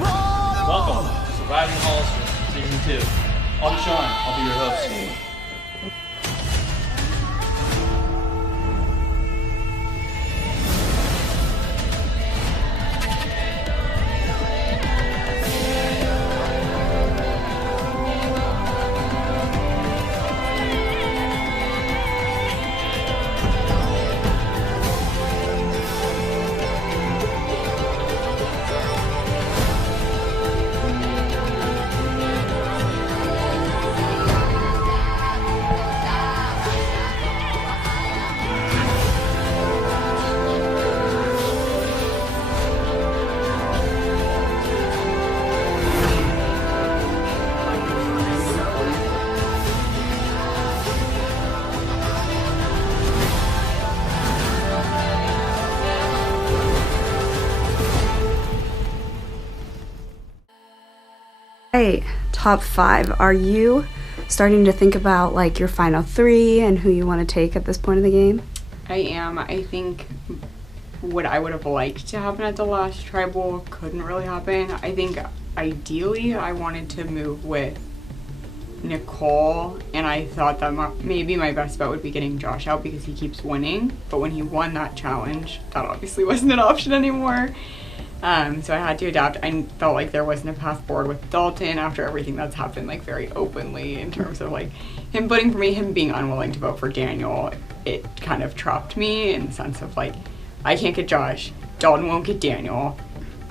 Welcome to Surviving Hollister Season 2. I'm Sean, I'll be your host. Right, top 5. Are you starting to think about like your final 3 and who you want to take at this point of the game? I am. I think what I would have liked to happen at the last tribal couldn't really happen. I think ideally I wanted to move with Nicole, and I thought that maybe my best bet would be getting Josh out because he keeps winning. But when he won that challenge, that obviously wasn't an option anymore. So I had to adapt. I felt like there wasn't a path forward with Dalton after everything that's happened, like very openly in terms of like him voting for me, him being unwilling to vote for Daniel. It kind of trapped me in the sense of like, I can't get Josh, Dalton won't get Daniel,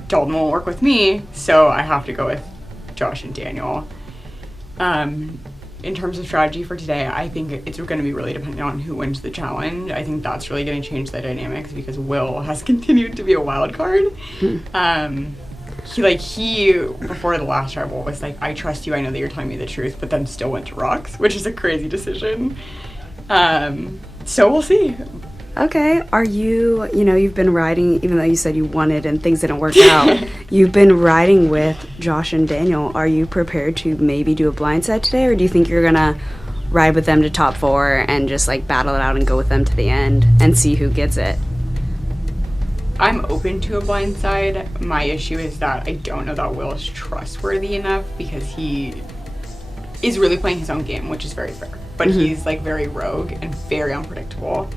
Dalton won't work with me, so I have to go with Josh and Daniel. In terms of strategy for today, I think it's going to be really dependent on who wins the challenge. I think that's really going to change the dynamics because Will has continued to be a wild card. He before the last tribal was like, I trust you, I know that you're telling me the truth, but then still went to rocks, which is a crazy decision. So we'll see. Okay, are you've been riding, even though you said you wanted and things didn't work out, you've been riding with Josh and Daniel. Are you prepared to maybe do a blindside today, or do you think you're going to ride with them to top 4 and just like battle it out and go with them to the end and see who gets it? I'm open to a blindside. My issue is that I don't know that Will is trustworthy enough because he is really playing his own game, which is very fair. But he's like very rogue and very unpredictable.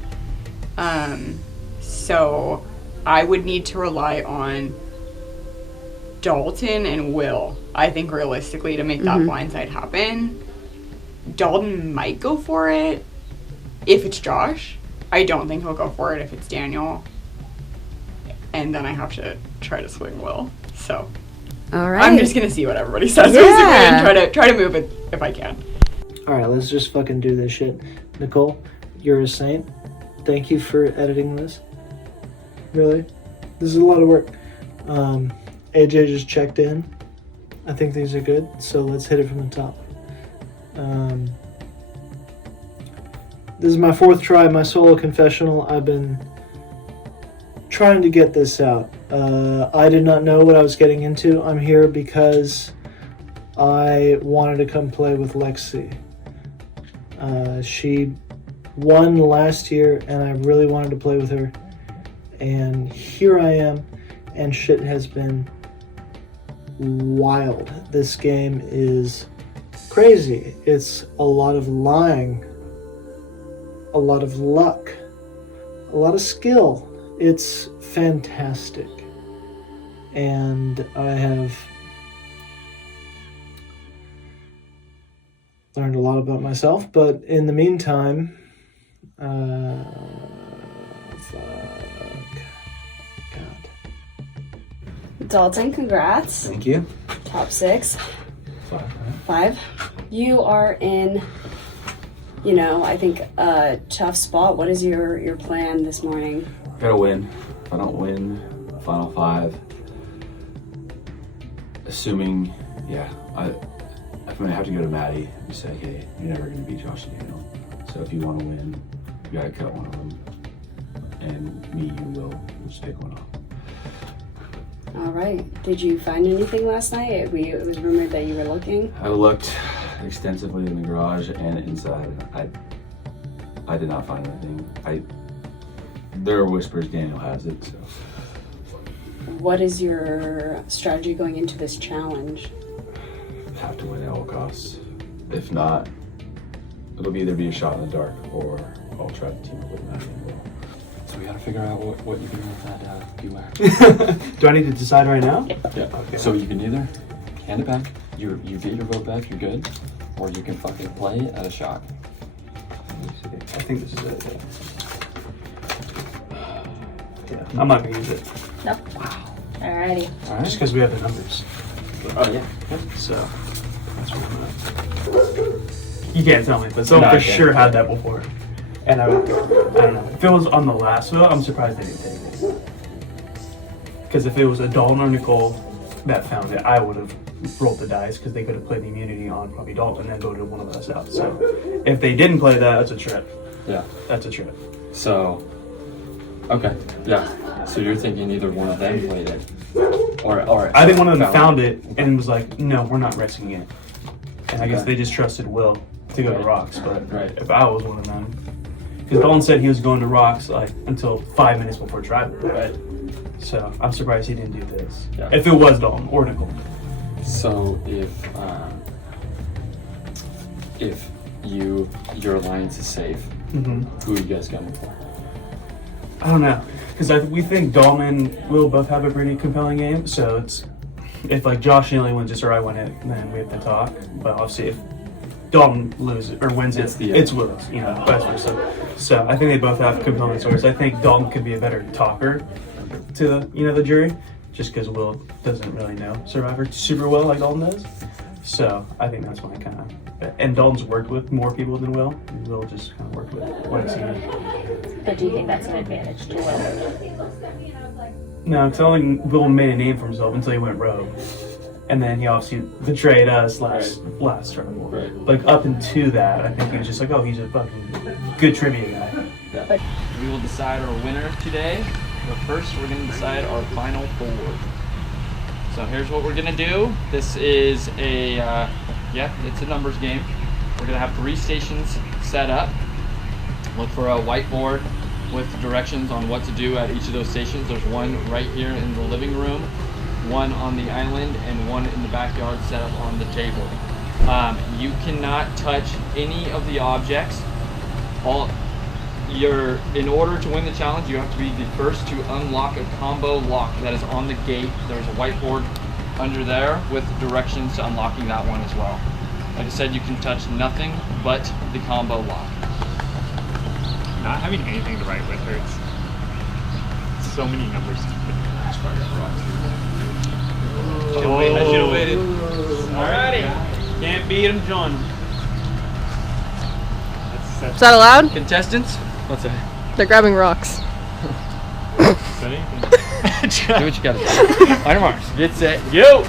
So I would need to rely on Dalton and Will, I think, realistically, to make that blindside happen. Dalton might go for it if it's Josh. I don't think he'll go for it if it's Daniel. And then I have to try to swing Will. So all right. I'm just going to see what everybody says, basically, and try to move it if I can. All right, let's just fucking do this shit. Nicole, you're a saint. Thank you for editing this. Really, this is a lot of work. AJ just checked in. I think these are good, so let's hit it from the top. This is my 4th try, my solo confessional. I've been trying to get this out. I did not know what I was getting into. I'm here because I wanted to come play with Lexi. She won last year, and I really wanted to play with her. And here I am, and shit has been wild. This game is crazy. It's a lot of lying, a lot of luck, a lot of skill. It's fantastic. And I have learned a lot about myself, but in the meantime, Dalton, congrats. Thank you. Top 6. 5. You are in, I think a tough spot. What is your plan this morning? Gotta win. If I don't win final 5, assuming, I'm gonna have to go to Maddie and say, hey, you're never gonna beat Josh Daniel. So if you want to win, you gotta cut one of them, and me, you will just pick one off. All right. Did you find anything last night? It was rumored that you were looking. I looked extensively in the garage and inside. I did not find anything. There are whispers Daniel has it, so. What is your strategy going into this challenge? Have to win at all costs. If not, it'll either be a shot in the dark or I'll try to team up with Maddie and Will. So we gotta figure out what you can do with that beware. Do I need to decide right now? Yeah. Okay. So you can either hand it back, you get your vote back, you're good, or you can fucking play it at a shock. Let me see. I think this is it. Yeah, I'm not gonna use it. Nope. Alrighty. All right. Just because we have the numbers. Oh yeah. So that's what I'm gonna. You can't tell me, but someone No, for I can't. sure had that before. And I don't know. If it was on the last vote, I'm surprised they didn't take it. Because if it was a Dalton or Nicole that found it, I would have rolled the dice because they could have played the immunity on probably Dalton and then voted one of us out. So if they didn't play that, that's a trip. Yeah. That's a trip. So. Okay. Yeah. So you're thinking either one of them played it, or I think one of them found it and was like, no, we're not risking it. And I guess Okay. they just trusted Will to go to Right. Rocks. But Right. if I was one of them, because Dalton said he was going to Rocks like until 5 minutes before tribal. Right. So I'm surprised he didn't do this. Yeah. If it was Dalton or Nicole. So if your alliance is safe, Mm-hmm. who are you guys going for? I don't know, because we think Dalton and Will both have a pretty compelling game. So it's if like Josh Neely wins it or I win it, then we have to talk. But obviously, if Dalton loses or wins It's it, the it's Will's, you know, vice versa. So I think they both have compelling stories. I think Dalton could be a better talker to the jury, just because Will doesn't really know Survivor super well like Dalton does. So I think that's why I kind of. And Dalton's worked with more people than Will. And Will just kind of worked with what he's seen. But do you think that's an advantage to Will? No, because I don't think Will made a name for himself until he went rogue. And then he obviously betrayed us last tribal. Right. Like up into that, I think he was just like, oh, he's a fucking good trivia guy. We will decide our winner today, but first we're going to decide our final four. So here's what we're going to do. This is it's a numbers game. We're going to have 3 stations set up. Look for a whiteboard with directions on what to do at each of those stations. There's one right here in the living room, one on the island, and one in the backyard set up on the table. You cannot touch any of the objects. In order to win the challenge, you have to be the first to unlock a combo lock that is on the gate. There's a whiteboard under there with directions to unlocking that one as well. Like I said, you can touch nothing but the combo lock. Not having anything to write with hurts. So many numbers. I should have waited. Alrighty. Can't beat him, John. Is that allowed? Contestants? What's that? They're grabbing rocks. Do what you gotta do. On your marks. Get set. Go!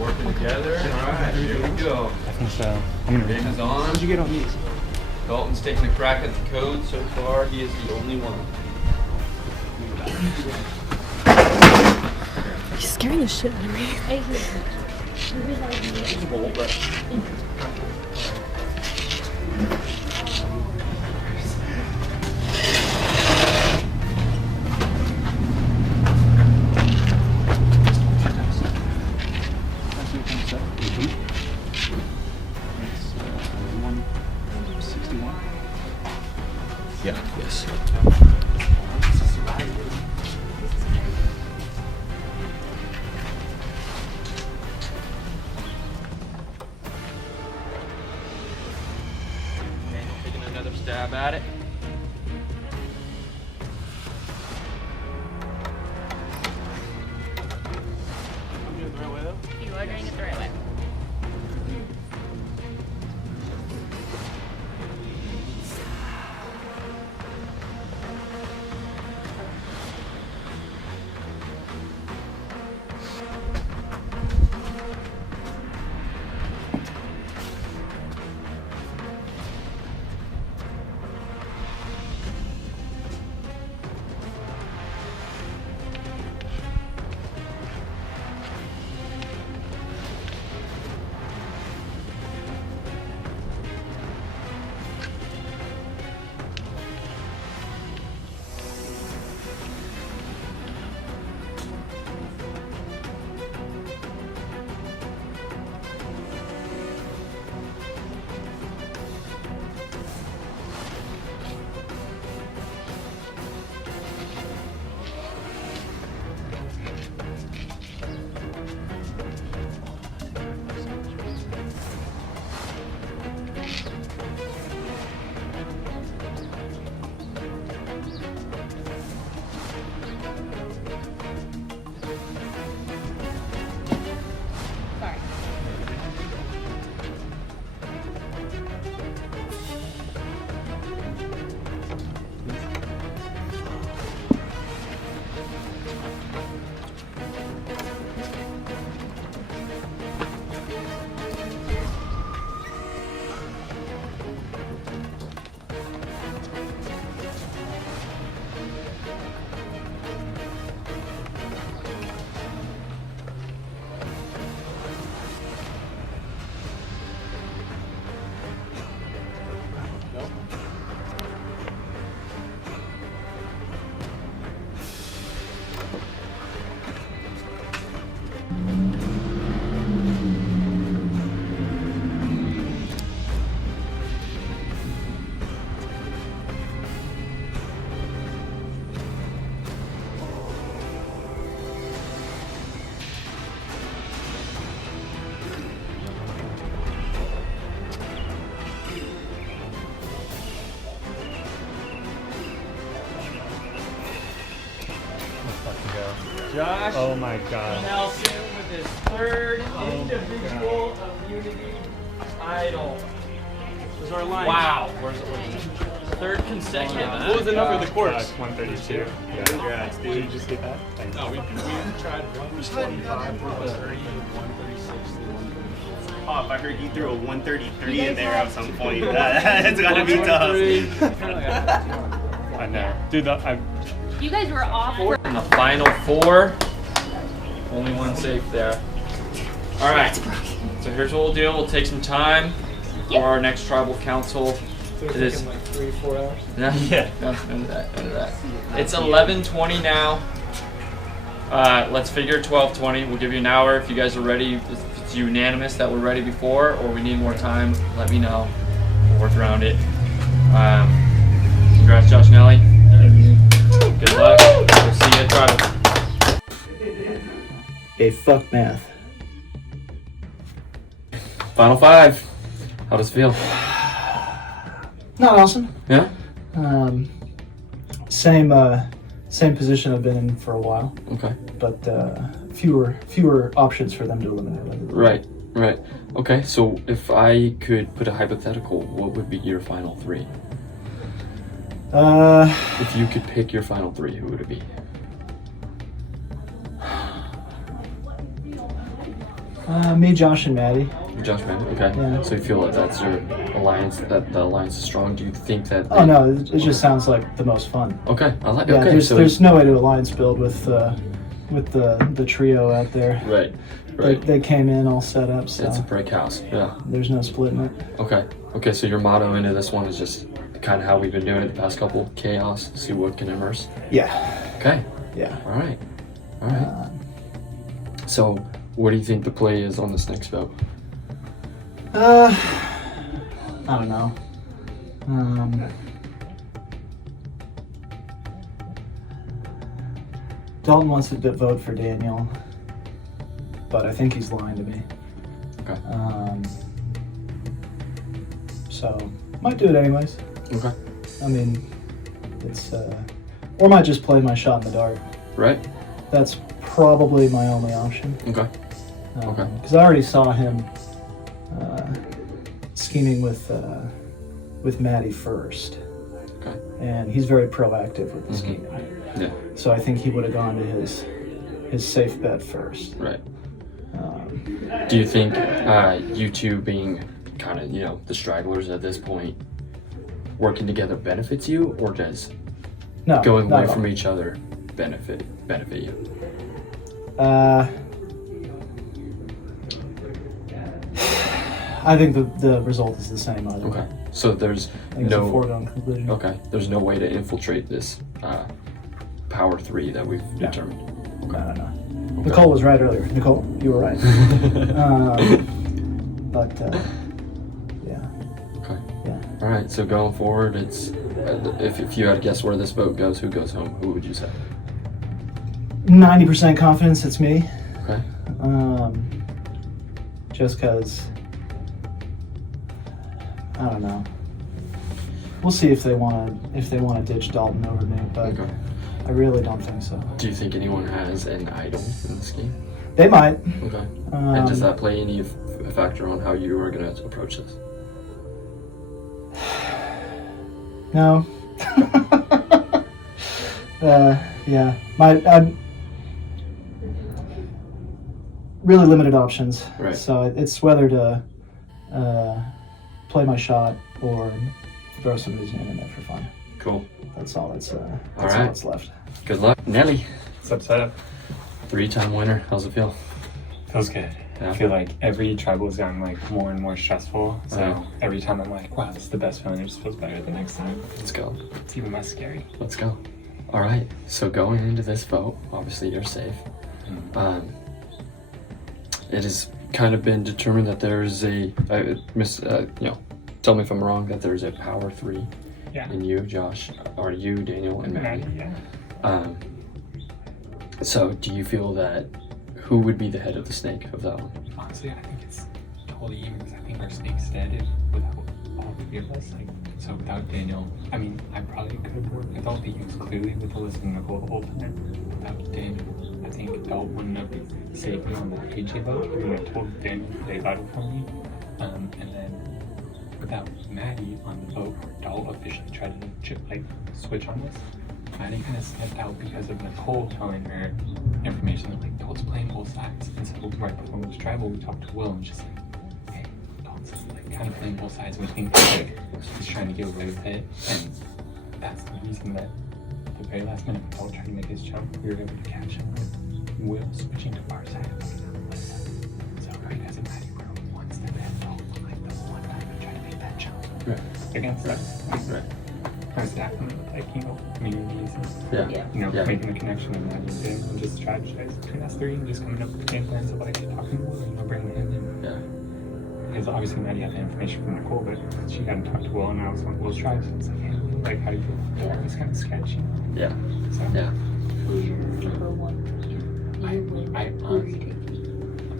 Working together. Alright, here we go. I think so. I'm gonna Game is on. How'd you get on these? Dalton's taking a crack at the code so far. He is the only one. He's scaring the shit out of me. Yeah, yes. Taking another stab at it. You are doing it the right way. Josh Oh my god. Nelson with his third individual immunity idol. Where's our line? Wow. Where's it? Third consecutive. What was the number of the course? 132. Yeah. Congrats, Did dude. you just get that? Thanks. No, we tried 125, 130, 136. Oh, if I heard you threw a 133 in there at some point, that's gotta be tough. I know. Dude, You guys were off. In the final four. Only one safe there. All right. So here's what we'll do. We'll take some time for our next tribal council. It is like 3-4 hours. yeah. No, into that. It's 11:20 now. Let's figure 12:20. We'll give you an hour if you guys are ready. If it's it's unanimous that we're ready before, or we need more time, let me know. We'll work around it. Congrats, Josh and Ellie. Good luck. We'll see you at Tribal. Hey, fuck math. Final 5. How does it feel? Not awesome. Yeah? Same position I've been in for a while, Okay. but fewer options for them to eliminate. Right. Okay, so if I could put a hypothetical, what would be your final 3? If you could pick your final 3, who would it be? Me, Josh, and Maddie. Josh, man. Okay. Yeah. So you feel like that's your alliance, that the alliance is strong? Do you think that... Oh no, it just sounds like the most fun. Okay, I like. Yeah, Okay, there's no way to alliance build with the trio out there. Right. They came in all set up, so It's a break house. Yeah. there's no splitting it. Okay. So your motto into this one is just kind of how we've been doing it the past couple: chaos, see what can immerse. Yeah. Okay. Yeah. All right. So, what do you think the play is on this next vote? I don't know. Dalton wants to vote for Daniel, but I think he's lying to me. Okay. So might do it anyways. Okay. I mean, it's or might just play my shot in the dark. Right. That's probably my only option. Okay. Okay. Because I already saw him scheming with Maddie first. Okay. And he's very proactive with the scheming. Yeah. So I think he would have gone to his safe bet first. Right. Do you think you two being kind of, the stragglers at this point, working together benefits you, or does going away from each other benefit you? I think the result is the same either way. Okay. So there's I think it's a foregone conclusion. Okay. There's no way to infiltrate this power 3 that we've determined. Okay. No. Okay. Nicole was right earlier. Nicole, you were right. But yeah. Okay. Yeah. All right. So going forward, it's if you had to guess where this vote goes, who goes home? Who would you say? 90% confidence it's me. Okay. Just because I don't know. We'll see if they want to ditch Dalton over me, but Okay. I really don't think so. Do you think anyone has an idol in this game? They might. Okay. And does that play any factor on how you are going to approach this? No. Yeah. I'm really limited options. Right. So it's whether to play my shot or throw somebody's name in there for fun. Cool. That's all that's all that's left. Good luck. Nelly. What's up, setup? 3-time winner. How's it feel? Feels good. Yeah. I feel like every tribal has gotten more and more stressful. So Uh-huh. every time I'm like, wow, this is the best feeling. It just feels better the next time. Let's go. It's even less scary. Let's go. All right. So going into this vote, obviously you're safe. It has kind of been determined that there's tell me if I'm wrong, that there's a power 3 in you, Josh, or you, Daniel, and Maddie. Yeah. So do you feel that who would be the head of the snake of that one? Honestly, I think it's totally even because I think our snake's dead without all three of us. So without Daniel, I mean, I probably could have worked. I don't think he was clearly with Hollister and Nicole the whole time. Without Daniel, I think Dalt wouldn't have saved me on the AJ vote. Even I told Daniel to play vital for me. And then without Maddie on the vote, where Dalt officially tried to switch on this, Maddie kind of stepped out because of Nicole telling her information that Dalt's playing both sides. And so right before we was tribal, we talked to Will and just hey, Dalt's kind of playing both sides. We think he's trying to get away with it, and that's the reason that at the very last minute, Dalt tried to make his jump. We were able to catch him with Will switching to our side. So because of Maddie, we're one step ahead of Dalt. The one time we tried to make that jump against us. Right. exactly like, you know, communities and, Yeah. you know, Yeah. making the connection with Maddie and Daniel and just strategize between us three and just coming up with game plans of like talking to him, you know, bringing him in. Yeah. Because obviously Maddie had the information from Nicole, but she hadn't talked to Will, and I was on Will's tribe, so it's like, hey, like, how do you feel? Yeah. It's kind of sketchy. Yeah. So, Yeah. Who's your number one?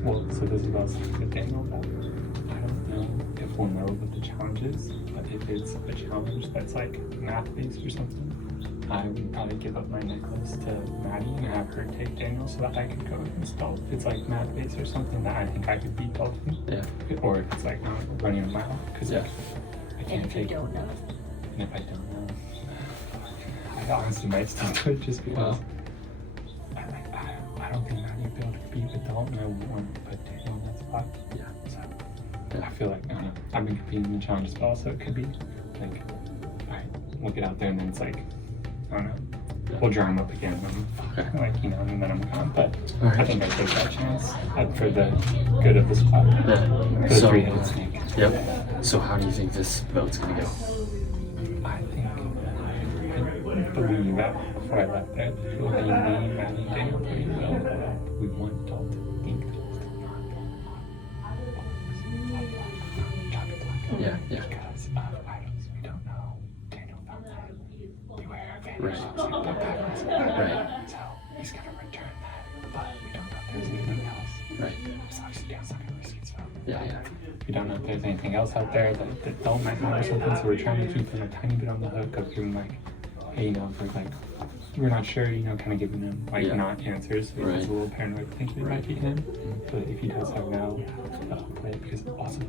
well, so this is about something with Daniel, but I don't know if we'll know what the challenge is, but if it's a challenge that's like math-based or something, I would probably give up my necklace to Maddie and have her take Daniel so that I could go against Dolph. If it's like math-based or something that I think I could beat Dolph in. Yeah. Or if it's like not running a mile, because Yeah. I And can't if you take don't know? And if I don't know, I honestly might still do it just because I don't think Maddie would be able to compete with Dalton. I want to put Daniel in that spot. Yeah. So I feel like, I don't know, I've been competing in the challenge as well, so it could be like, I look it out there and then it's like, I don't know, we'll dry him up again, and like, you know, and then I'm gone. But I think I take that chance for the good of the squad. Yeah. For the So, three-headed snake. Yep. So how do you think this vote's gonna go? I think, I believe that before I left there, it would be me, Maddie, Daniel, pretty well. We want Dalton to think Yeah. Yeah. because of items we don't know. Daniel found that. Beware of Right. Right. So he's gonna return that, but we don't know if there's anything else. Right. So obviously Daniel's not gonna risk his phone. Yeah. Yeah. We don't know if there's anything else out there that don't might have or something, so we're trying to keep them a tiny bit on the hook of giving like, hey, you know, if we're like, we're not sure, you know, kind of giving them like Yeah. not answers. So Right. he's a little paranoid thinking it might be him, but if he does have no, play it because also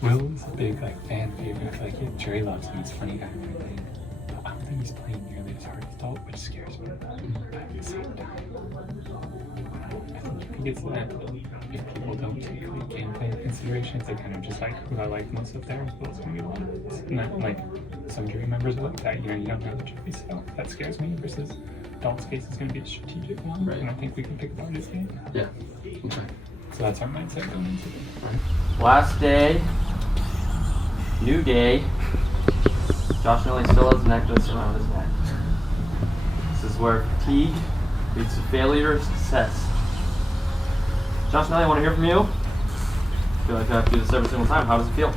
Will is a big like fan favorite. Like Jerry loves him, he's a funny guy and everything. But I don't think he's playing nearly as hard as Dalton, which scares me. But at the same time, I think if he gets that, if people don't take like gameplay into consideration, it's like kind of just like who I like most up there, Will's gonna be one. And that, like some jury members are like that, you know, you don't know the jury, so that scares me versus Dalton's case is gonna be a strategic one, Right. and I think we can pick apart his game. Yeah. Okay. So that's our mindset going into it. Last day, new day. Josh Nelly still has a necklace around his neck. This is where fatigue leads to failure or success. Josh Nelly, I want to hear from you. I feel like I have to do this every single time. How does it feel?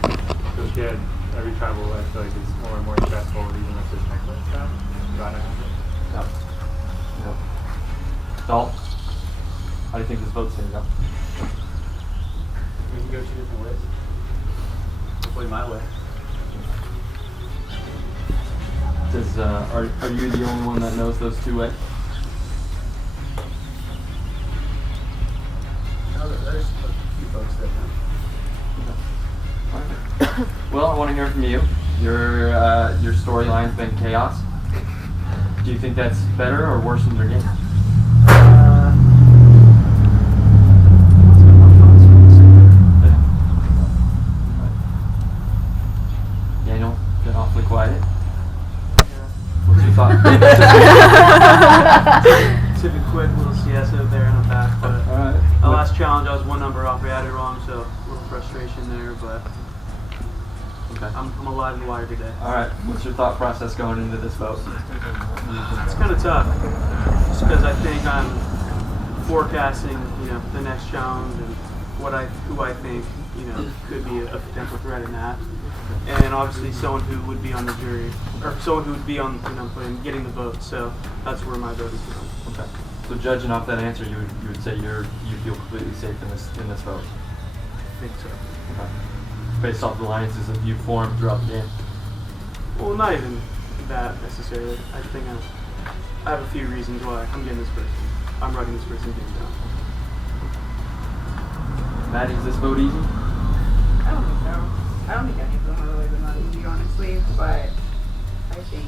Feels good. Every travel I feel like is more and more stressful, even with this necklace stuff. Gotta have it. Yep. Yep. Dalt, how do you think this vote's gonna go? We can go two different ways. Hopefully my way. Does are you the only one that knows those two ways? No, there's a few folks that know. Well, I want to hear from you. Your storyline's been chaos. Do you think that's better or worse than your game? Daniel, been awfully quiet. What's your thought? Took a quick little siesta there and I'm back, but Alright. the last challenge I was one number off, I had it wrong, so a little frustration there, but Okay. I'm alive and wired today. Alright, what's your thought process going into this vote? It's kind of tough, just because I think I'm forecasting, you know, the next challenge and who I think, you know, could be a potential threat in that, and obviously someone who would be on the jury, or someone who would be on, you know, getting the vote. So that's where my vote is going. Okay. So judging off that answer, you would say you feel completely safe in this vote. I think so. Okay. Based off the alliances that you formed throughout the game. Well, not even that necessarily. I think I have a few reasons why I'm getting this person. I'm writing this person's name down. Maddie, is this vote easy? I don't think so. I don't think any of them are really that easy, honestly, but I think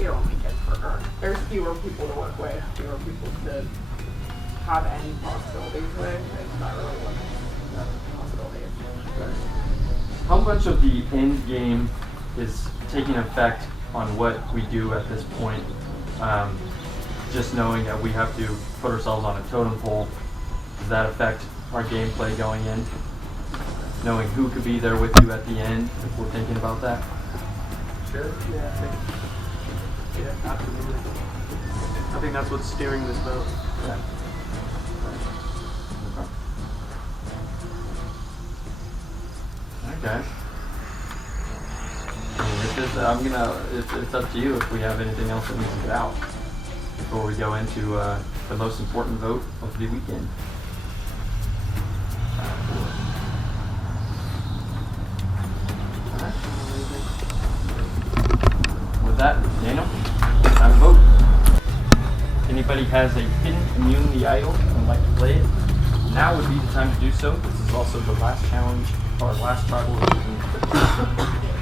it only gets harder. There's fewer people to work with, fewer people to have any possibilities with. It's not really one possibilities. How much of the end game is taking effect on what we do at this point? Just knowing that we have to put ourselves on a totem pole, does that affect our gameplay going in? Knowing who could be there with you at the end, if we're thinking about that? Sure. Yeah, absolutely. I think that's what's steering this boat. Yeah. Okay. It's up to you if we have anything else that needs to get out before we go into the most important vote of the weekend. Alright. With that, Daniel, time to vote. If anybody has a hidden immunity idol and would like to play it, now would be the time to do so. This is also the last challenge, or last tribal that you can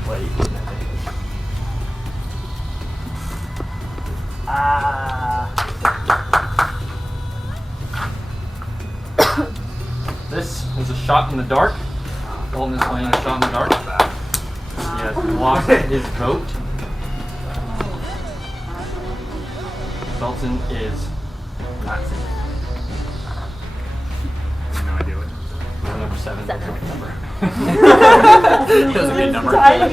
play. This was a shot in the dark. Dalton is playing a shot in the dark. He has lost his vote. Dalton is not safe. No idea what. Number 7 doesn't get number. Doesn't get number. Yeah,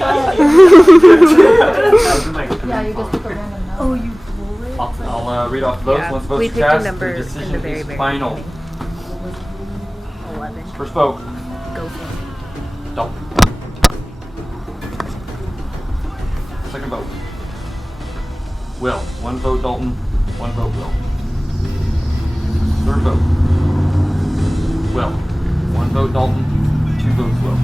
you just pick a random number. Oh, you pull it? I'll read off the votes. Yeah, Once we votes are picked a cast, number the in the decision very, is very final. 11. First vote, Go for it. Dalton. Second vote, Will. 1 vote Dalton, 1 vote Will. Third vote, Will. 1 vote Dalton, 2 votes Will.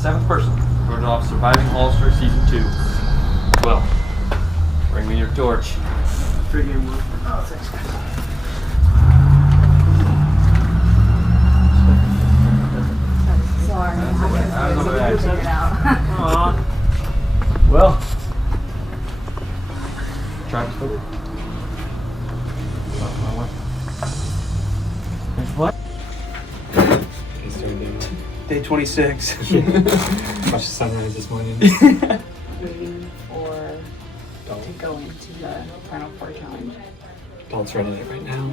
7th person, voted off Surviving Hollister Season 2. Will, bring me your torch. Free game, Will. Oh, thanks. Sorry, I don't know what I figured it out. Aw. Well, Travis vote. What? Okay, so Daniel. Day 26. Watched the sunrise this morning. Waiting for to go into the final 4 challenge. Dalton's running it right now.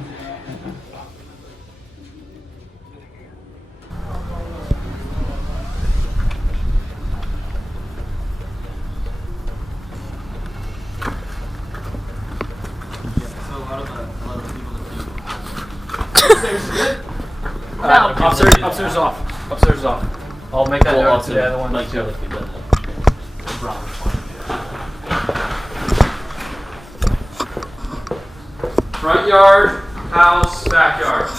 Upstairs off. Upstairs off. I'll make that note to the other one. Like the other Front yard, house, backyard.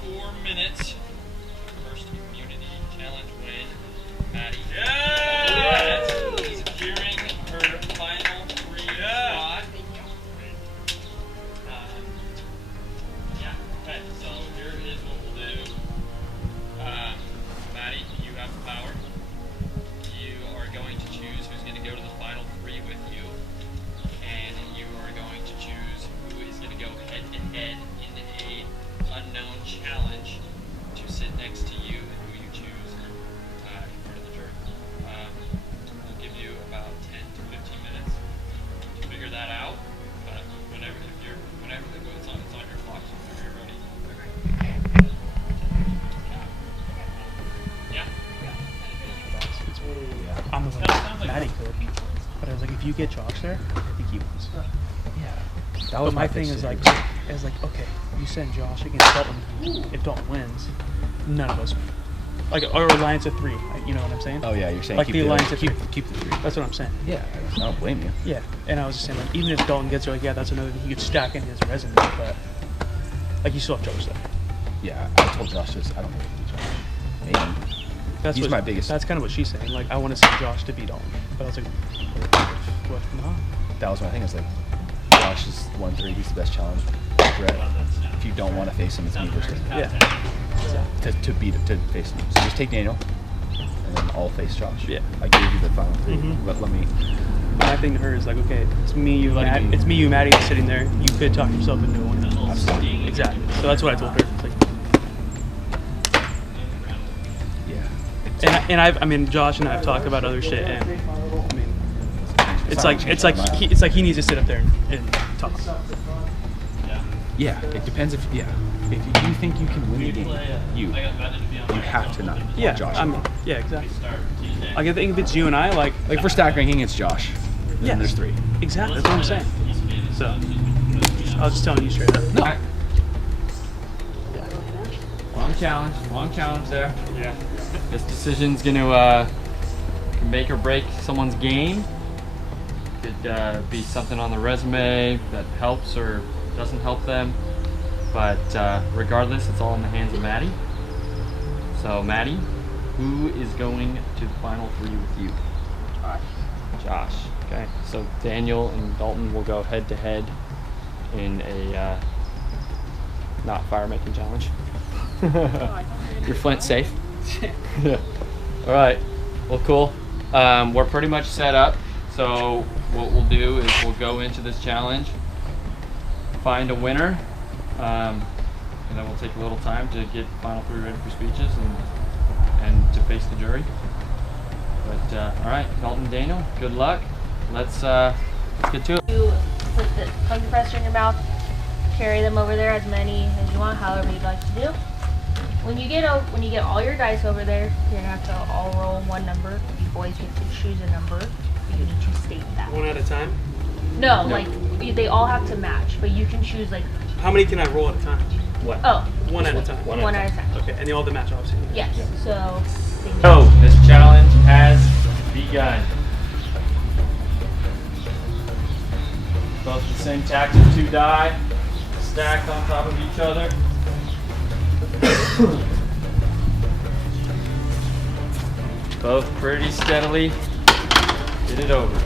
4 minutes. First community challenge win. Maddie. Yeah! Securing her final 3 spot. Yeah. Okay, so here is what we'll do. Maddie, you have the power. You are going to choose who's going to go to the final 3 with you. And you are going to choose who is going to go head to head in a unknown challenge to sit next to you and who you choose in front of the jury. We'll give you about 10 to 15 minutes to figure that out. But whenever it's on your clock, so whenever you're ready. Yeah. I'm the one. Maddie could. But I was like, if you get Josh there, I think he wins. Yeah. But my thing is like, okay, you send Josh against Dalton. If Dalton wins, none of us win. Like, or alliance of 3. You know what I'm saying? Oh yeah, you're saying like keep the alliance of 3. keep the 3. That's what I'm saying. Yeah, I don't blame you. Yeah, and I was just saying, like, even if Dalton gets there, like, yeah, that's another thing he could stack in his resume, but like, you still have Josh there. Yeah, I told Josh this. I don't think he's Josh. Maybe. He's my biggest. That's kind of what she's saying. Like, I want to see Josh to beat Dalton, but I was like, what? No. That was my thing. I was like, Josh is 1-3. He's the best challenge threat. If you don't want to face him, it's me versus him. Yeah. To beat him, to face him. So just take Daniel, and then I'll face Josh. Yeah. I gave you the final 3. Mm-hmm. But let me. My thing to her is like, okay, it's me, you, Maddie, sitting there. You could talk yourself into one. Absolutely. Exactly. So that's what I told her. It's like, yeah. And Josh and I have talked about other shit, and I mean, it's like he needs to sit up there and talk. Yeah, it depends if you think you can win the game, you have to not. Yeah, Josh. Yeah, exactly. Like, I think if it's you and I, like for stack ranking, it's Josh. Yeah, there's 3. Exactly, that's what I'm saying. So I was just telling you straight up. No. Long challenge there. Yeah. This decision's gonna make or break someone's game. Could be something on the resume that helps or doesn't help them. But regardless, it's all in the hands of Maddie. So Maddie, who is going to the final 3 with you? Josh. Okay. So Daniel and Dalton will go head to head in a not fire making challenge. Your Flint safe? Yeah. All right. Well, cool. We're pretty much set up. So what we'll do is we'll go into this challenge, find a winner, and then we'll take a little time to get the final 3 ready for speeches and to face the jury. But all right, Dalton and Daniel, good luck. Let's get to it. You put the tongue compressor in your mouth, carry them over there as many as you want, however you'd like to do. When you get all your dice over there, you're gonna have to all roll 1 number. You boys get to choose a number. You need to state that. 1 at a time? No, like they all have to match, but you can choose like. How many can I roll at a time? What? Oh. 1 at a time. One at a time. Okay, and they all have to match, obviously. Yes. So. This challenge has begun. Both the same tactic, 2 die, stacked on top of each other. Both pretty steadily get it over.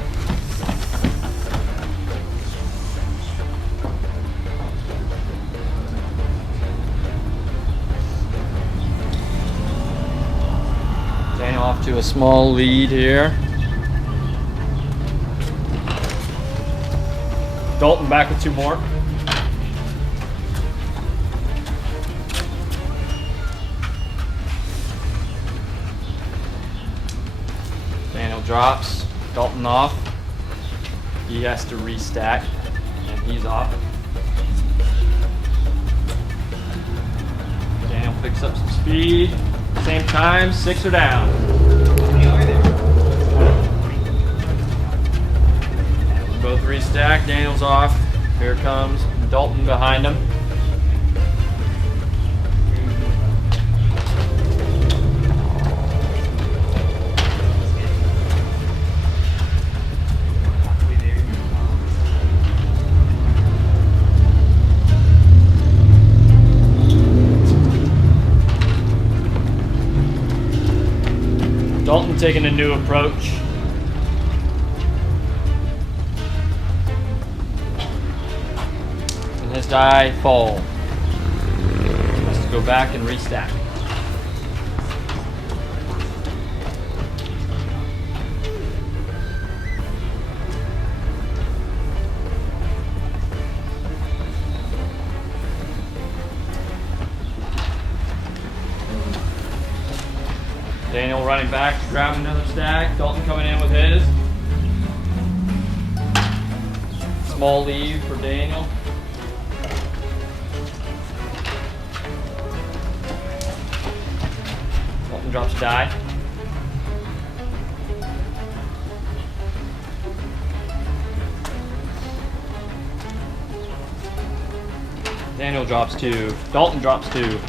Daniel off to a small lead here. Dalton back with 2 more. Daniel drops, Dalton off. He has to restack, and he's off. Daniel picks up some speed. Same time, 6 are down. Both restack, Daniel's off. Here comes Dalton behind him. Dalton taking a new approach. And his die fall. Has to go back and restack. Daniel running back to grab another stack. Dalton coming in with his. Small lead for Daniel. Dalton drops a die. Daniel drops 2. Dalton drops 2.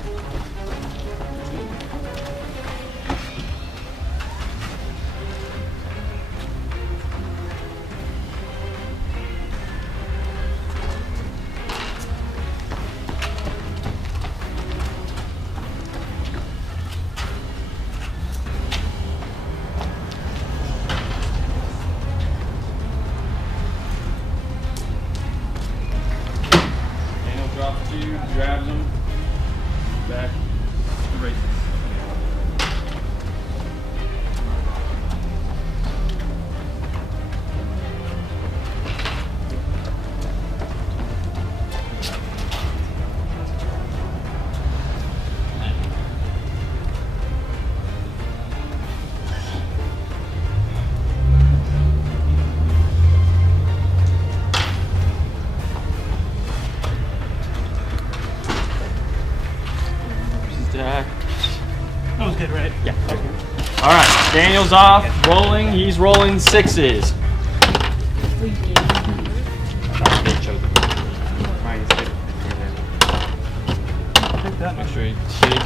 Drops 2, grabs him, back, races. That was good, right? Yeah. All right, Daniel's off, rolling. He's rolling 6s. Make sure you shake.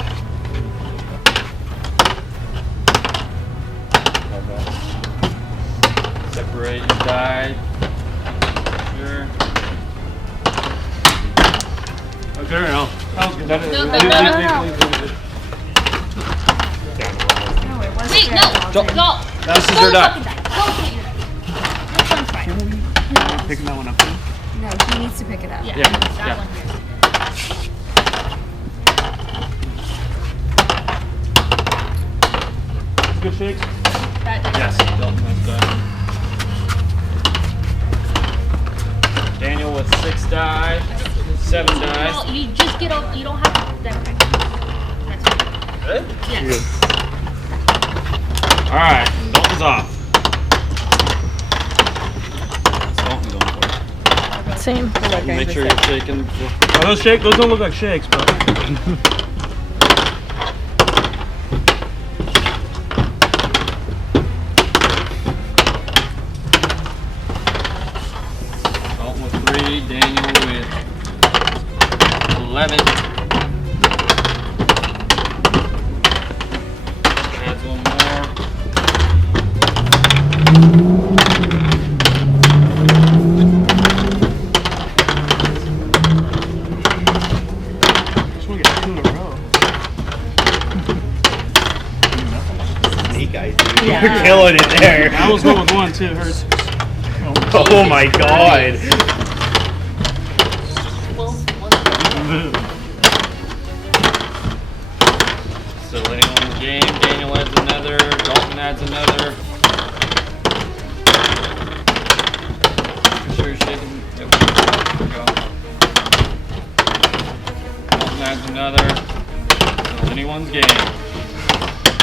Separate your die. Sure. Okay, no. That was good. No. Wait, no! Go! This is your die. This one's fine. Picking that one up too? No, he needs to pick it up. Yeah, Yeah, that yeah. one here. Good shakes? Yes, Dalton has done. Daniel with 6 die, 7 die. No, you just get over. You don't have to. That's fine. Good? Yes. Alright, Dalton's off. Dalton going for it. Same. Make sure you're shaking. Oh, those don't look like shakes, but. Dalton with 3, Daniel with 11. Adds one more. Just want to get 2 in a row. Snake eyes, dude. Yeah. You're killing it there. I was going with 1 too. Hurts. Oh my god. Still anyone in the game. Daniel adds another. Dalton adds another. Make sure you're shaking. Yep. There we go. Dalton adds another. Still anyone's game.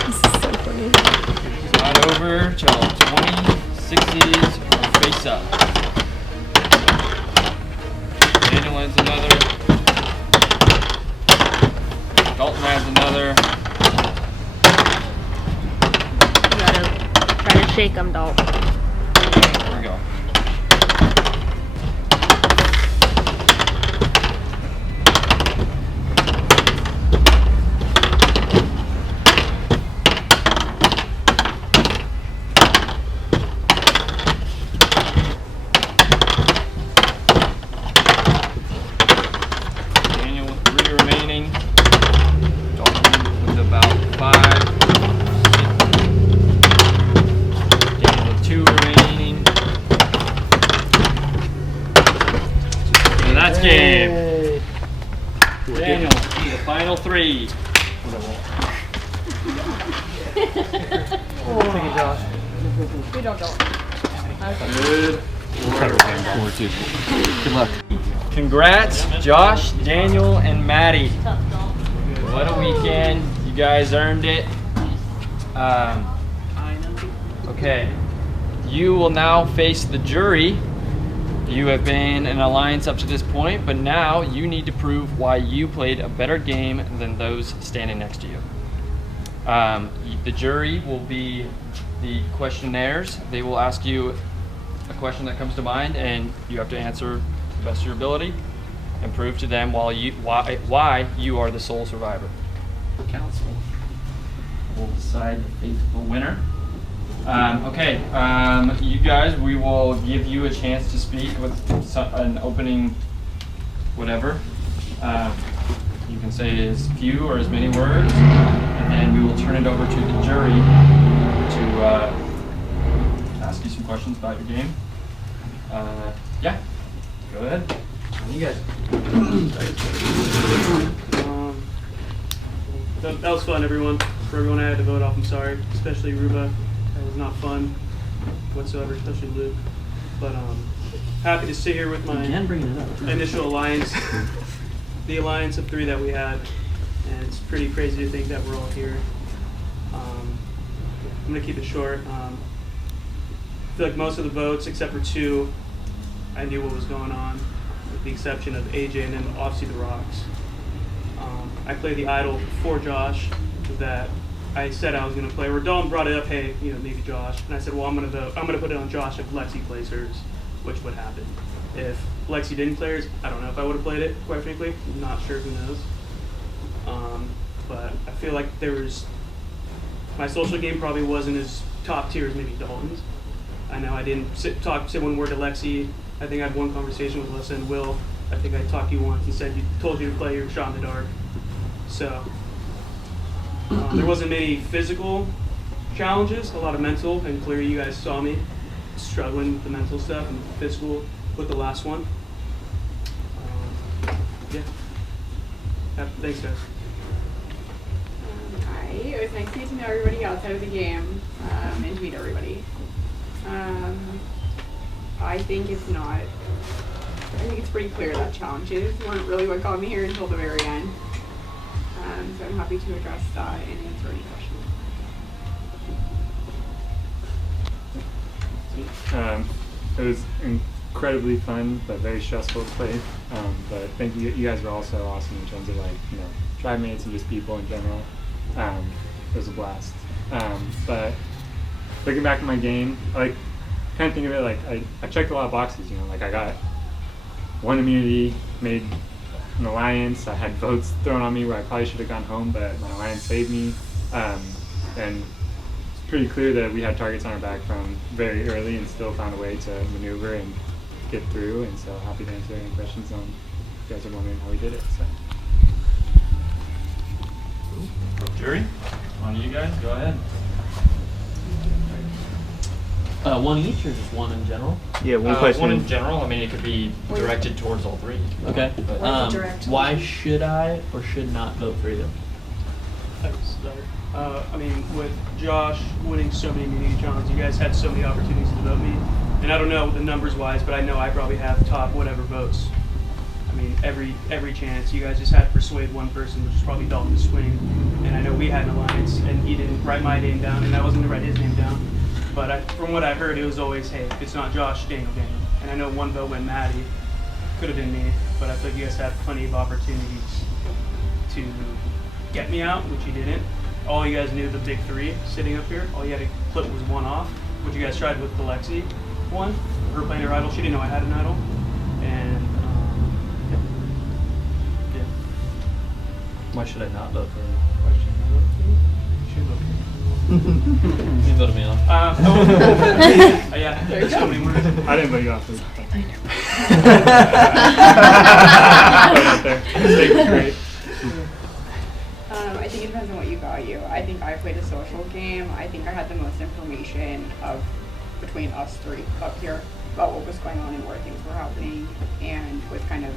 This is so funny. Slide over till 20, 60s, or face up. Daniel adds another. Dalton adds another. You gotta try to shake them, Dalton. There we go. Daniel with 3 remaining. Dalton with about 5, 6. jury. We don't go. Good. Good luck. Congrats, Josh, Daniel, and Maddie. What a weekend. You guys earned it. Okay. You will now face the jury. You have been an alliance up to this point, but now you need to prove why you played a better game than those standing next to you. The jury will be the questionnaires. They will ask you a question that comes to mind, and you have to answer to the best of your ability and prove to them why you are the sole survivor. The council will decide the faithful winner. You guys, we will give you a chance to speak with an opening whatever. You can say as few or as many words, and then we will turn it over to the jury to ask you some questions about your game. Yeah, go ahead. You guys. That was fun, everyone. For everyone I had to vote off, I'm sorry, especially Ruba. That was not fun whatsoever, especially Luke. But happy to sit here with my initial alliance, the alliance of 3 that we had, and it's pretty crazy to think that we're all here. I'm gonna keep it short. I feel like most of the votes, except for 2, I knew what was going on, with the exception of AJ and then obviously the Rocks. I played the idol for Josh that I said I was going to play. Or Dalton brought it up, hey, maybe Josh. And I said, well, I'm going to put it on Josh if Lexi plays hers, which would happen. If Lexi didn't play hers, I don't know if I would have played it, quite frankly. I'm not sure, who knows. But I feel like my social game probably wasn't as top tier as maybe Dalton's. I know I didn't say one word to Lexi. I think I had one conversation with Alyssa and Will. I think I talked to you once and told you to play your shot in the dark. So there wasn't many physical challenges, a lot of mental, and clearly you guys saw me struggling with the mental stuff and physical with the last one. Thanks, guys. Hi, it was nice to get to know everybody outside of the game and to meet everybody. I think it's pretty clear that challenges weren't really what got me here until the very end. So I'm happy to address that and answer any questions. It was incredibly fun, but very stressful to play. But thank you. You guys were also awesome in terms of tribe mates and just people in general. It was a blast. But looking back at my game, I kind of think of it like I checked a lot of boxes. I got one immunity, made an alliance. I had votes thrown on me where I probably should have gone home, but my alliance saved me. And it's pretty clear that we had targets on our back from very early and still found a way to maneuver and get through. And so happy to answer any questions on if you guys are wondering how we did it. So. Jury, on to you guys. Go ahead. One each or just one in general? Yeah, one question. One in general. I mean, it could be directed towards all 3. Okay. Why should I or should not vote for you? With Josh winning so many immunity challenges, you guys had so many opportunities to vote me. And I don't know the numbers wise, but I know I probably have top whatever votes. Every chance. You guys just had to persuade one person, which is probably Dalton to swing. And I know we had an alliance, and he didn't write my name down, and I wasn't going to write his name down. But from what I heard, it was always, hey, if it's not Josh, Daniel. And I know one vote went Maddie. Could have been me, but I feel like you guys had plenty of opportunities to get me out, which you didn't. All you guys knew the big 3 sitting up here. All you had to clip was one off, which you guys tried with the Lexi one. Her playing her idol. She didn't know I had an idol. And, yeah. Why should I not vote for you? Why should I vote for you? You should vote for me. You voted me off. Yeah, there's so many words. I didn't vote you off. Great. I think it depends on what you value. I think I played a social game. I think I had the most information between us 3 up here about what was going on and where things were happening, and with kind of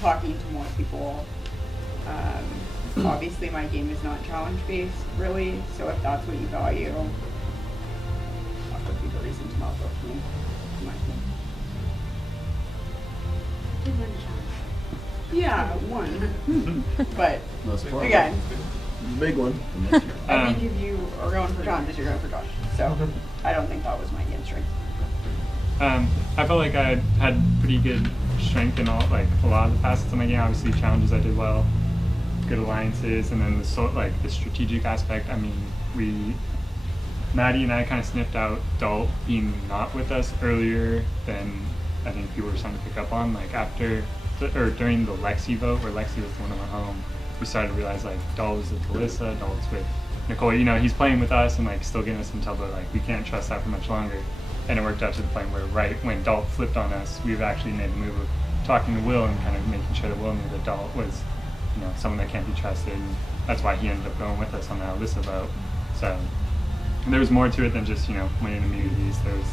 talking to more people obviously my game is not challenge based really, so if that's what you value, that would be the reason to not vote for me, in my opinion. Yeah, one. But again, Big one. I think if you are going for challenges, you're going for Josh. So I don't think that was my game strength. I felt like I had pretty good strength in all, like a lot of the facets of my game. Obviously, challenges I did well, good alliances, and then the strategic aspect. I mean, Maddie and I kind of sniffed out Dalt being not with us earlier than I think people were starting to pick up on. Like during the Lexi vote, where Lexi was the one that went home, we started to realize like Dalt was with Alyssa, Dalt's with Nicole. You know, he's playing with us and like still getting us until like we can't trust that for much longer. And it worked out to the point where right when Dalt flipped on us, we've actually made the move of talking to Will and kind of making sure that Will knew that Dalt was, you know, someone that can't be trusted. And that's why he ended up going with us on the Alyssa vote. So and there was more to it than just, you know, winning immunities. There was,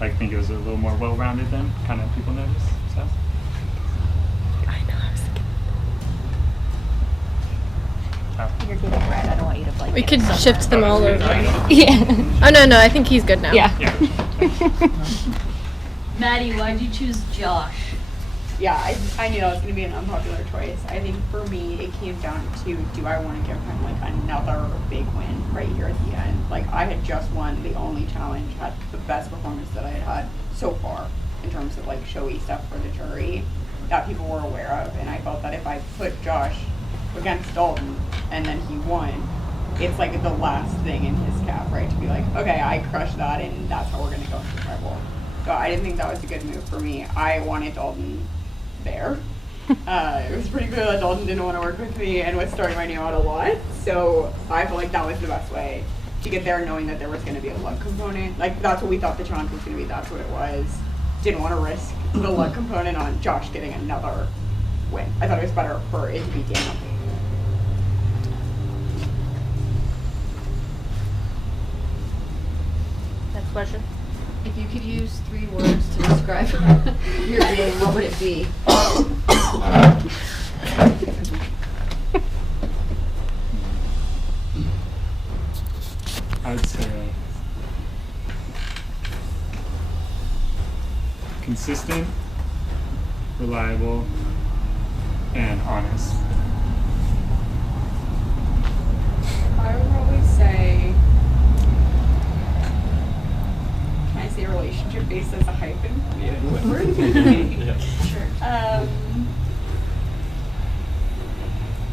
I think it was a little more well-rounded than kind of people noticed. So. I know. I was thinking. You're getting red. I don't want you to blame We it could somewhere. shift them all over. Yeah. Oh no, I think he's good now. Yeah. Maddie, why'd you choose Josh? Yeah, I knew that was going to be an unpopular choice. I think for me, it came down to, do I want to give him like another big win right here at the end? Like I had just won the only challenge, had the best performance that I had had so far in terms of like showy stuff for the jury that people were aware of. And I felt that if I put Josh against Dalton and then he won, it's like the last thing in his cap, right? To be like, okay, I crushed that and that's how we're going to go into the tribal. So I didn't think that was a good move for me. I wanted Dalton there. It was pretty clear that Dalton didn't want to work with me and was starting my name out a lot. So I felt like that was the best way to get there, knowing that there was going to be a luck component. Like that's what we thought the challenge was going to be. That's what it was. Didn't want to risk the luck component on Josh getting another win. I thought it was better for it to be Daniel. Next question. If you could use 3 words to describe your game, what would it be? I would say consistent, reliable, and honest. I would probably say, can I say relationship based as a hyphen? Yeah. Word? Yeah. Sure.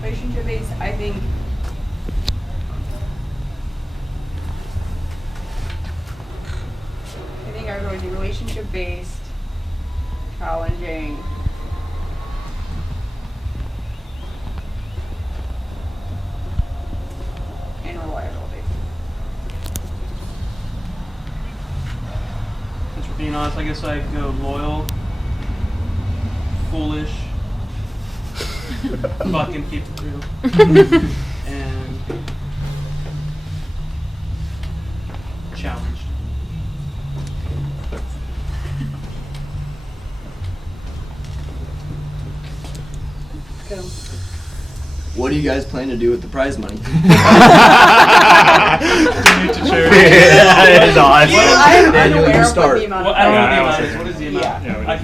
Relationship based, I think. I would always be relationship based, challenging, and reliability. Since we're being honest, I guess I'd go loyal, foolish, fucking keep it real, and challenged. What do you guys plan to do with the prize money? Donate to charity. Yeah, that is awesome. I'm Daniel, unaware you of what start. the amount Well, of I don't know Yeah, what I the was amount is. What is the Yeah. amount? Yeah, we I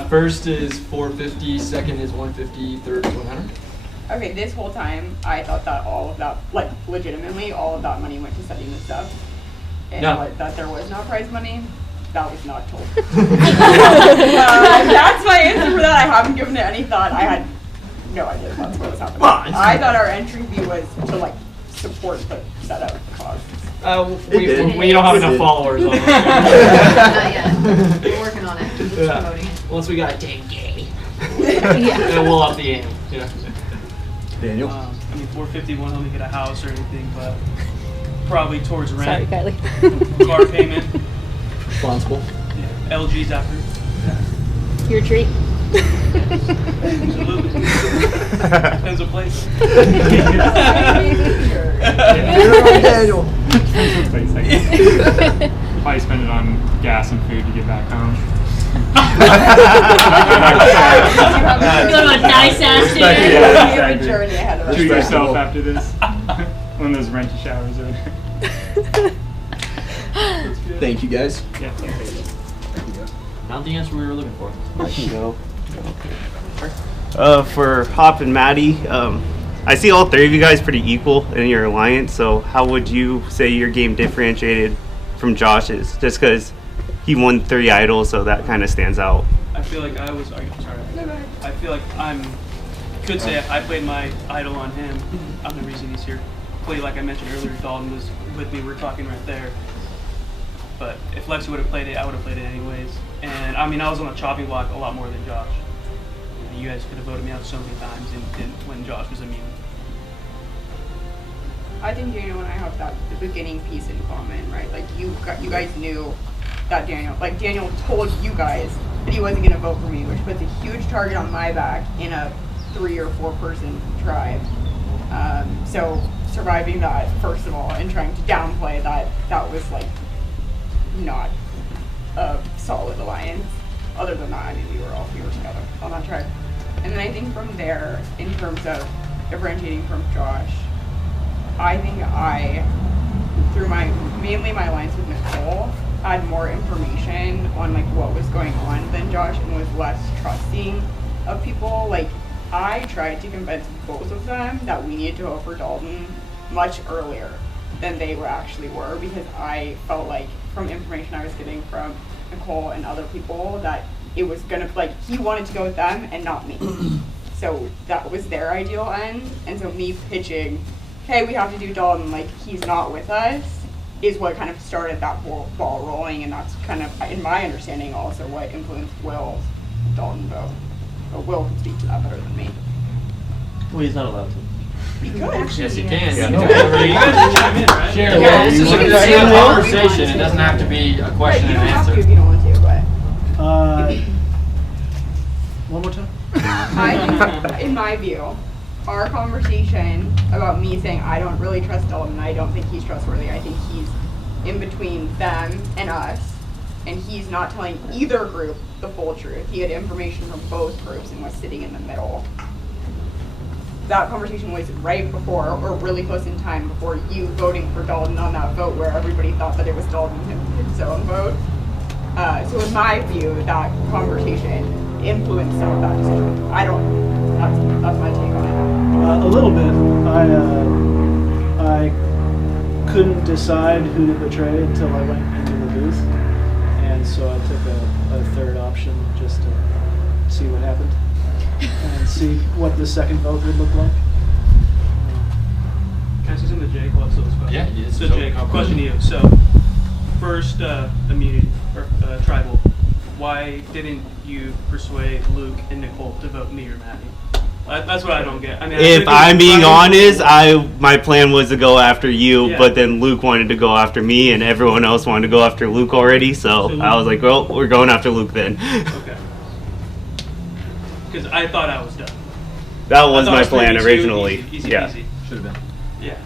could. First is 450, second is 150, third is 100. Okay, this whole time I thought that all of that, like legitimately, all of that money went to setting this up, and No. that there was no prize money. That was not told. That's my answer for that. I haven't given it any thought. I had no idea that's what was happening. I thought our entry fee was to like support the setup costs. We don't have enough followers on it. Not yet. We're working on it. We're Yeah. promoting it. Once we got 10K, then we'll up the ante. Yeah. Daniel? I mean, 450 won't help me get a house or anything, but probably towards Sorry, rent, Kylie. car payment, Responsible. yeah, LG's after. Your treat. Absolutely. Depends what place. Daniel. Probably spend it on gas and food to get back home. Go to a nice ass Yeah, dinner. We have a exactly. journey ahead of us. Treat yourself after this. One of those rented showers. Thank you guys. Yeah, thank you. Not the answer we were looking for. I can go. For Hop and Maddie, I see all three of you guys pretty equal in your alliance. So how would you say your game differentiated from Josh's? Just because he won 3 idols, so that kind of stands out. I feel like I feel like could say I played my idol on him. I'm the reason he's here. Played like I mentioned earlier, Dalton was with me, we're talking right there. But if Lexi would have played it, I would have played it anyways. And I mean, I was on the chopping block a lot more than Josh. You guys could have voted me out so many times when Josh was immune. I think Daniel and I have that the beginning piece in common, right? Like you guys knew that Daniel told you guys that he wasn't going to vote for me, which puts a huge target on my back in a 3 or 4 person tribe. So surviving that, first of all, and trying to downplay that was like not a solid alliance. Other than that, I mean, we were together on that tribe. And then I think from there, in terms of differentiating from Josh, I think through mainly my alliance with Nicole, had more information on like what was going on than Josh and was less trusting of people. Like I tried to convince both of them that we needed to vote for Dalton much earlier than they actually were, because I felt like from information I was getting from Nicole and other people that it was gonna, like, he wanted to go with them and not me. So that was their ideal end, and so me pitching, hey, we have to do Dalton, like, he's not with us, is what kind of started that ball rolling, and that's kind of, in my understanding, also what influenced Will's Dalton vote. But Will can speak to that better than me. Well, he's not allowed to. He could actually. Yes, you can. Yeah. You guys can chime in, right? Yeah, Yeah, this is you a can say conversation. It doesn't have to be a question You and don't have to answer. if you don't want to, but. One more time. I think, in my view, our conversation about me saying I don't really trust Dalton and I don't think he's trustworthy, I think he's in between them and us, and he's not telling either group the full truth. He had information from both groups and was sitting in the middle. That conversation was right before, or really close in time, before you voting for Dalton on that vote where everybody thought that it was Dalton his own vote. So in my view, that conversation influenced some of that decision. That's my take on it. A little bit. I couldn't decide who to betray until I went into the booth, and so I took a third option just to see what happened and see what the second vote would look like. Can I say something to Jake? Well, so Yeah, it's so so Jake, complicated. question to you. So, first immunity or tribal. Why didn't you persuade Luke and Nicole to vote me or Maddie? That's what I don't get. I mean, If I'm being honest, my plan was to go after you, Yeah. but then Luke wanted to go after me, and everyone else wanted to go after Luke already. So I was like, well, we're going after Luke then. Okay. Because I thought I was done. That was I thought my it pretty plan easy, originally. Easy, Yeah. peasy. Should have been. Yeah.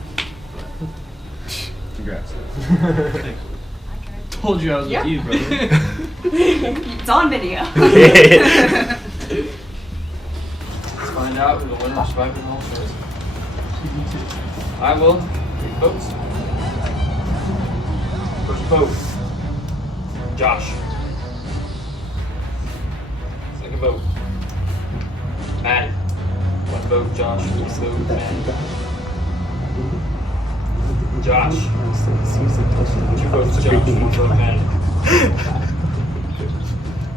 Congrats. Thanks. Told you I was Yeah. with you, brother. It's on video. Let's find out who the winner of Survivor Hall is. I will take votes. First vote, Josh. Second vote, Maddie. One vote, Josh. One vote, Maddie. Josh. Two votes, Josh. One vote, Maddie.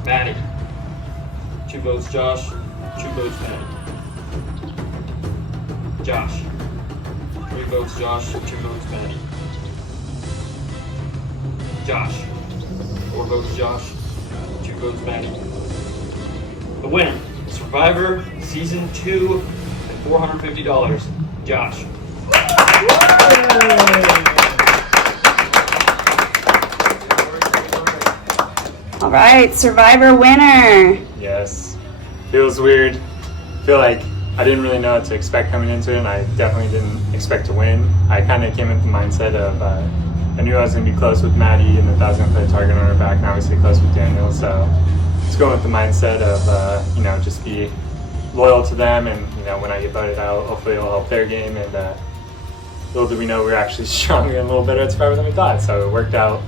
Maddie. 2 votes, Josh. 2 votes, Maddie. Josh. 3 votes, Josh. 2 votes, Maddie. Josh. 4 votes, Josh. 2 votes, Maddie. The winner, Survivor Season 2 and $450, Josh. All right, Survivor winner. Yes. Feels weird. Feel like I didn't really know what to expect coming into it, and I definitely didn't expect to win. I kind of came with the mindset of I knew I was going to be close with Maddie, and that I was going to put a target on her back, and obviously close with Daniel. So just going with the mindset of, you know, just be loyal to them, and, you know, when I get voted out, hopefully it'll help their game, and little did we know we were actually stronger and a little better at Survivor than we thought. So it worked out,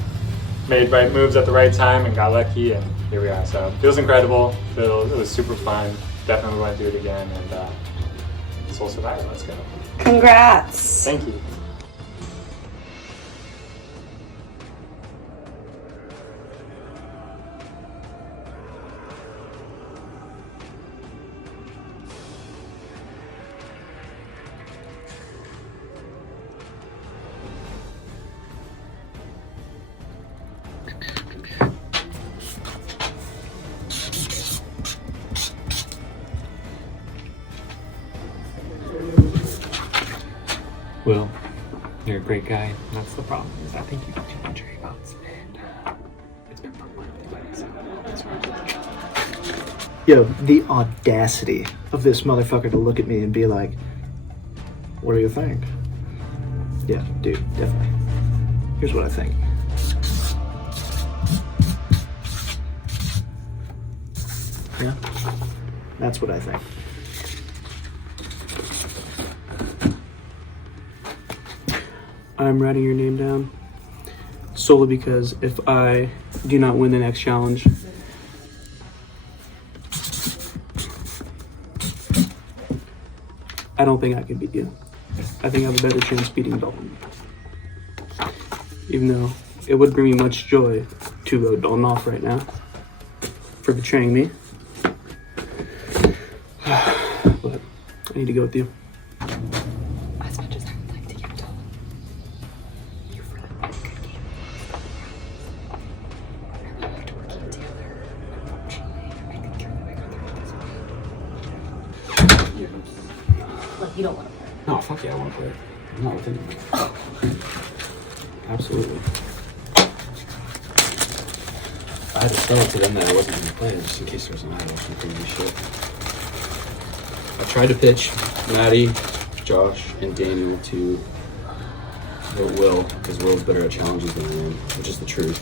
made right moves at the right time, and got lucky, and here we are. So it feels incredible. It was super fun. Definitely want to do it again, and Soul Survivor, let's go. Congrats. Thank you. Will, you're a great guy. That's the problem. Is I think you get too much votes, and it's been performed, so that's right. Yo, the audacity of this motherfucker to look at me and be like, "What do you think?" Yeah, dude, definitely. Here's what I think. Yeah, that's what I think. I'm writing your name down solely because if I do not win the next challenge, I don't think I can beat you. I think I have a better chance beating Dalton. Even though it would bring me much joy to vote Dalton off right now for betraying me. But I need to go with you. As much as I would like to get Dalton, you really want a good game. I would like to work together. Unfortunately, I think you're the bigger threat at this point. Like, you don't want to play. No, fuck yeah, I want to play. I'm not within it. Absolutely. I had to sell it to them that I wasn't going to play just in case there was an idol or some crazy shit. I tried to pitch Maddie, Josh, and Daniel to vote Will, because Will's better at challenges than I am, which is the truth.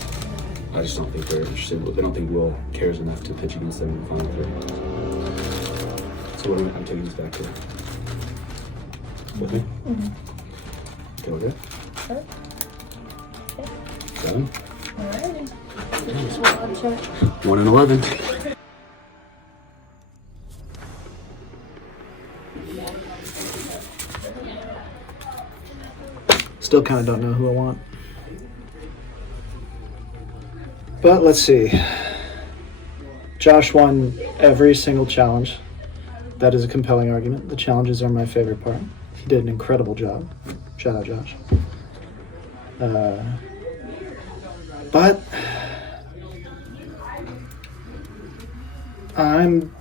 I just don't think they're interested. They don't think Will cares enough to pitch against them in the final three. So what I'm taking this back to. With me? Mm-hmm. Okay, we're good? Sure. 7? Alrighty. 1 and 11. Still kind of don't know who I want. But let's see. Josh won every single challenge. That is a compelling argument. The challenges are my favorite part. He did an incredible job. Shout out, Josh. But I'm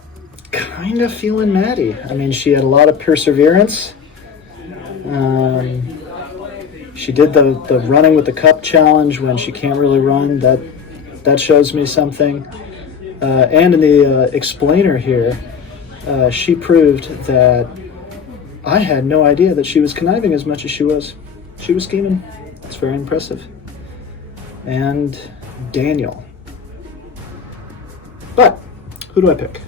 kind of feeling Maddie. I mean, she had a lot of perseverance. She did the running with the cup challenge when she can't really run. That shows me something. And in the explainer here, she proved that I had no idea that she was conniving as much as she was. She was scheming. It's very impressive. And Daniel. But who do I pick?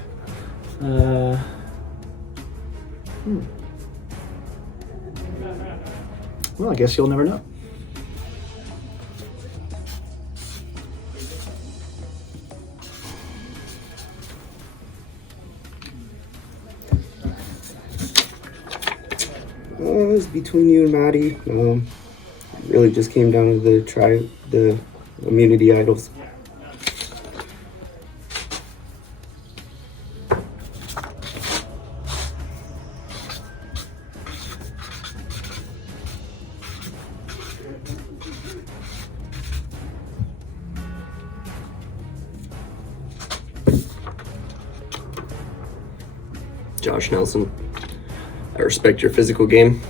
Well, I guess you'll never know. It was between you and Maddie. It really just came down to the immunity idols. Josh Nelson, I respect your physical game,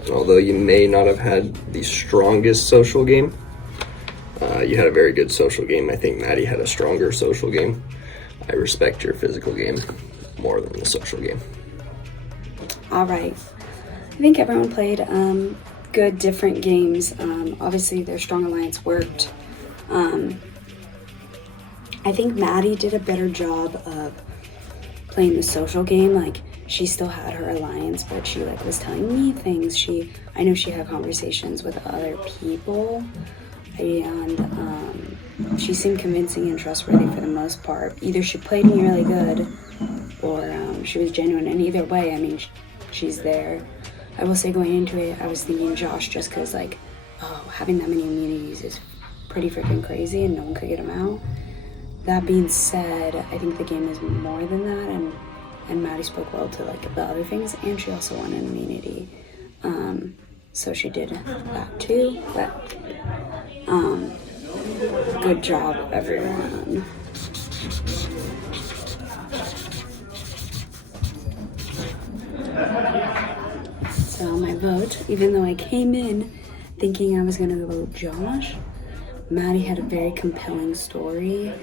and although you may not have had the strongest social game, you had a very good social game. I think Maddie had a stronger social game. I respect your physical game more than the social game. All right. I think everyone played good, different games. Obviously, their strong alliance worked. I think Maddie did a better job of playing the social game. Like, she still had her alliance, but she like was telling me things. I know she had conversations with other people, and she seemed convincing and trustworthy for the most part. Either she played me really good, or she was genuine. And either way, I mean, she's there. I will say, going into it, I was thinking Josh, just because like, having that many immunities is pretty freaking crazy, and no one could get them out. That being said, I think the game is more than that, and Maddie spoke well to like the other things, and she also won an immunity. So she did that too, but good job, everyone. So my vote, even though I came in thinking I was gonna vote Josh, Maddie had a very compelling story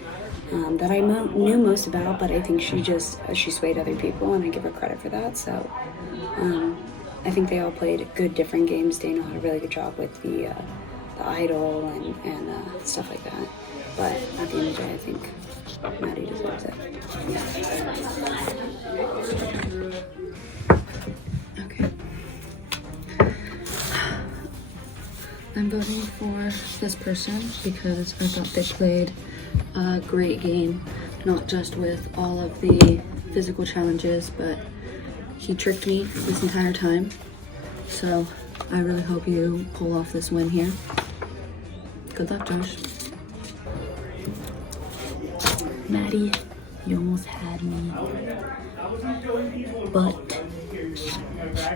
that I knew most about, but I think she swayed other people, and I give her credit for that. So I think they all played good different games. Daniel had a really good job with the idol and stuff like that. But at the end of the day, I think Maddie deserves it. Okay. I'm voting for this person because I thought they played a great game, not just with all of the physical challenges, but he tricked me this entire time. So I really hope you pull off this win here. Good luck, Josh. Maddie, you almost had me, but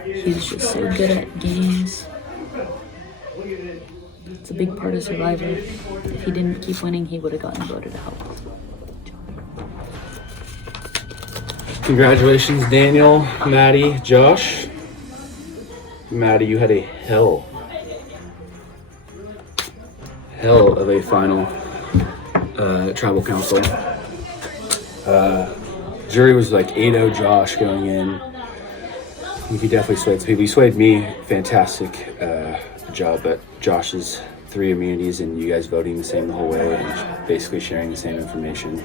he was just so good at games. It's a big part of Survivor. If he didn't keep winning, he would have gotten voted out. Congratulations, Daniel, Maddie, Josh. Maddie, you had a hell of a final tribal council. Jury was like 8-0 Josh going in. He definitely swayed some people. He swayed me. Fantastic job, but Josh's 3 immunities and you guys voting the same the whole way and basically sharing the same information.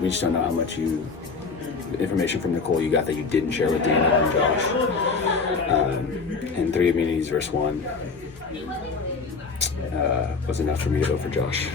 We just don't know how much information from Nicole you got that you didn't share with Daniel and Josh. And 3 immunities versus 1 was enough for me to vote for Josh.